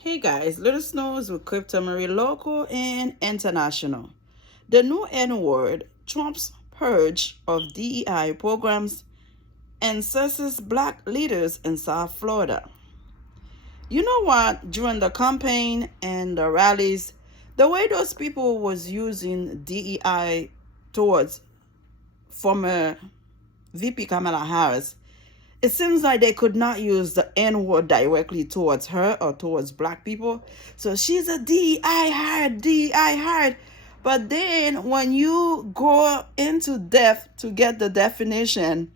Hey guys, let us know with Crypto Marie local and international. The new N word, Trump's purge of DEI programs, and census black leaders in South Florida. You know what? During the campaign and the rallies, the way those people was using DEI towards former VP Kamala Harris, it seems like they could not use the N word directly towards her or towards black people. So she's a DEI hired, DEI hired. But then when you go into depth to get the definition,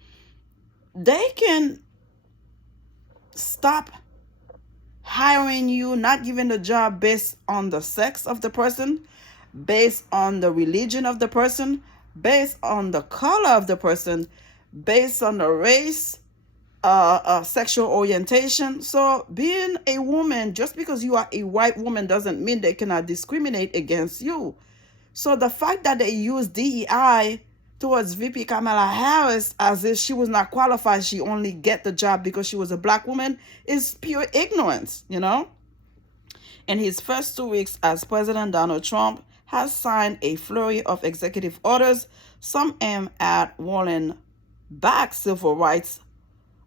they can stop hiring you, not giving the job based on the sex of the person, based on the religion of the person, based on the color of the person, based on the race, sexual orientation. So being a woman, just because you are a white woman, doesn't mean they cannot discriminate against you. So the fact that they use DEI towards VP Kamala Harris as if she was not qualified, she only get the job because she was a black woman, is pure ignorance, In his first 2 weeks as President, Donald Trump has signed a flurry of executive orders, some aimed at rolling back civil rights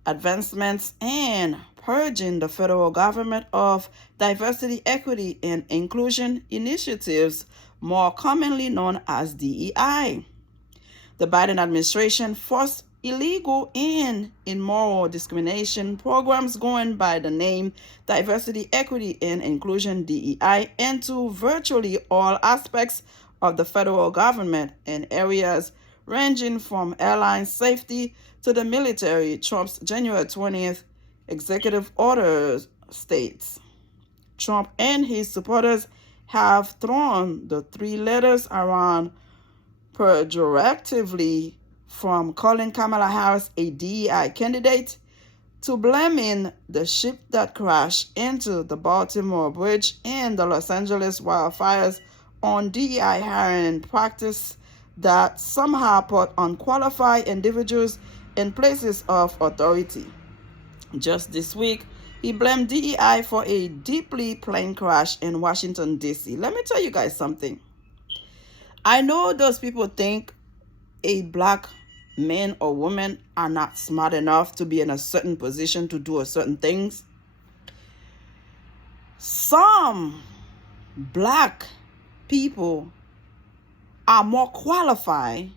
advancements and purging the federal government of diversity, equity, and inclusion initiatives, more commonly known as DEI. The Biden administration forced illegal and immoral discrimination programs going by the name Diversity, Equity, and Inclusion DEI into virtually all aspects of the federal government in areas ranging from airline safety to the military. Trump's January 20th executive order states Trump and his supporters have thrown the three letters around pejoratively, from calling Kamala Harris a DEI candidate to blaming the ship that crashed into the Baltimore Bridge and the Los Angeles wildfires on DEI hiring practice that somehow put unqualified individuals in places of authority. Just this week, he blamed DEI for a deeply plane crash in Washington, D.C. Let me tell you guys something. I know those people think a black man or woman are not smart enough to be in a certain position to do a certain things. Some black people are more qualified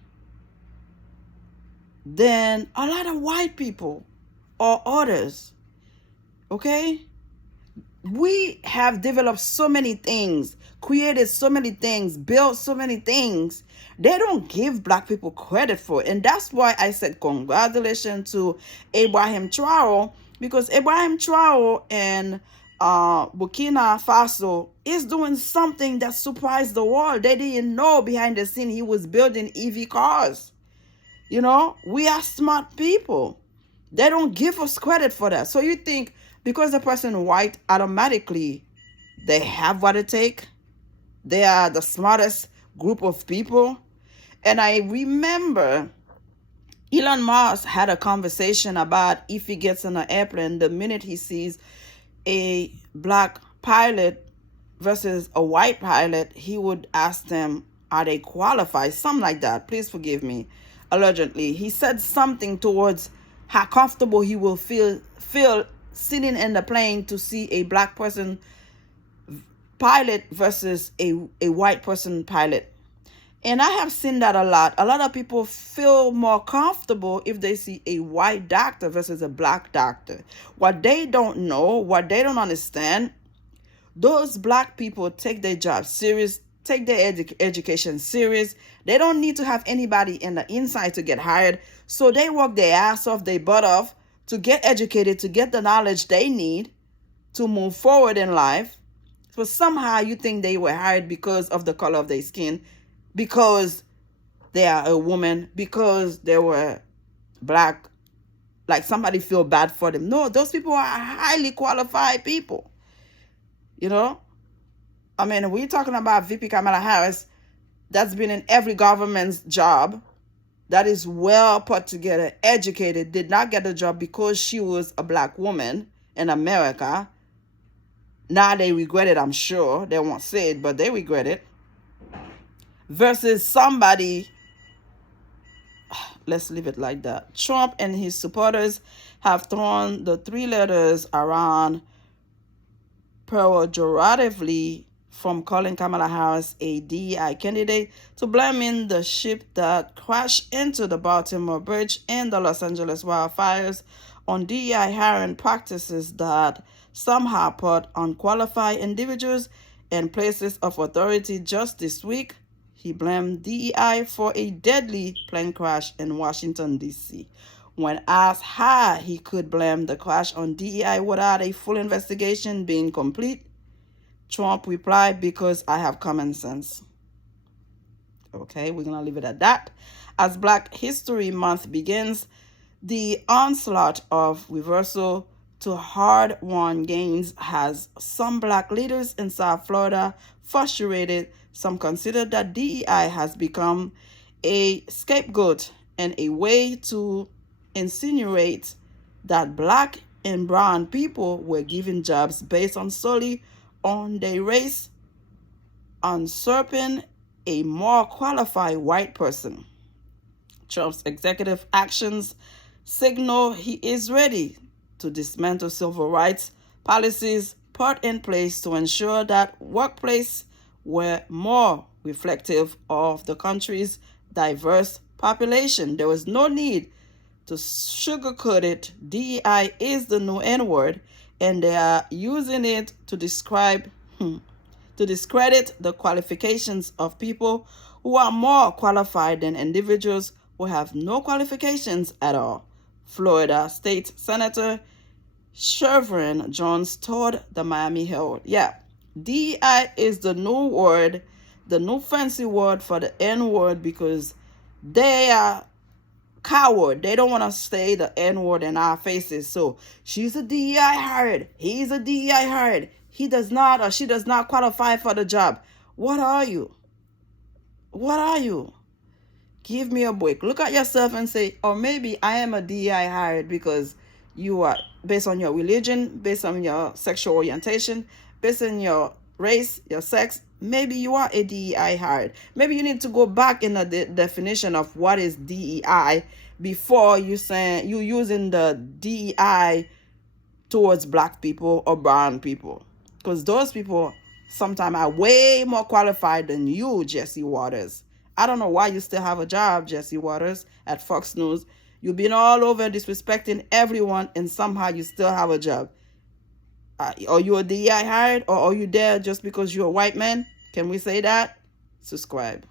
than a lot of white people or others. Okay? We have developed so many things, created so many things, built so many things. They don't give black people credit for it. And that's why I said congratulations to Abraham Traore, because Abraham Traore in Burkina Faso is doing something that surprised the world. They didn't know behind the scene he was building EV cars. We are smart people. They don't give us credit for that. So you think because the person white, automatically they have what it takes? They are the smartest group of people? And I remember Elon Musk had a conversation about if he gets on an airplane, the minute he sees a black pilot versus a white pilot, he would ask them, are they qualified? Something like that. Please forgive me. Allegedly, he said something towards how comfortable he will feel sitting in the plane to see a black person pilot versus a white person pilot. And I have seen that a lot. A lot of people feel more comfortable if they see a white doctor versus a black doctor. What they don't know, what they don't understand, those black people take their job serious, take their education serious. They don't need to have anybody in the inside to get hired. So they work their ass off, their butt off to get educated, to get the knowledge they need to move forward in life. So somehow you think they were hired because of the color of their skin, because they are a woman, because they were black, like somebody feel bad for them. No, those people are highly qualified people. I mean, we're talking about VP Kamala Harris that's been in every government's job, that is well put together, educated, did not get the job because she was a black woman in America. Now they regret it, I'm sure. They won't say it, but they regret it. Versus somebody, let's leave it like that. Trump and his supporters have thrown the three letters around pejoratively, from calling Kamala Harris a DEI candidate to blaming the ship that crashed into the Baltimore Bridge and the Los Angeles wildfires on DEI hiring practices that somehow put unqualified individuals in places of authority. Just this week, he blamed DEI for a deadly plane crash in Washington, D.C. When asked how he could blame the crash on DEI without a full investigation being complete, Trump replied, because I have common sense. Okay, we're going to leave it at that. As Black History Month begins, the onslaught of reversal to hard-won gains has some Black leaders in South Florida frustrated. Some consider that DEI has become a scapegoat and a way to insinuate that Black and brown people were given jobs based on solely on their race, usurping a more qualified white person. Trump's executive actions signal he is ready to dismantle civil rights policies put in place to ensure that workplaces were more reflective of the country's diverse population. There was no need to sugarcoat it. DEI is the new N-word, and they are using it to discredit the qualifications of people who are more qualified than individuals who have no qualifications at all. Florida State Senator Shervin Jones told the Miami Herald, yeah, DEI is the new word, the new fancy word for the N-word, because they are coward. They don't want to say the N-word in our faces. So she's a DEI hired. He's a DEI hired. He does not, or she does not qualify for the job. What are you? What are you? Give me a break. Look at yourself and say, or maybe I am a DEI hired because you are, based on your religion, based on your sexual orientation, based on your race, your sex. Maybe you are a DEI hired. Maybe you need to go back in the definition of what is DEI before you using the DEI towards Black people or brown people, because those people sometimes are way more qualified than you, Jesse Waters. I don't know why you still have a job, Jesse Waters, at Fox News. You've been all over disrespecting everyone, and somehow you still have a job. Are you a DEI hired, or are you there just because you're a white man? Can we say that? Subscribe.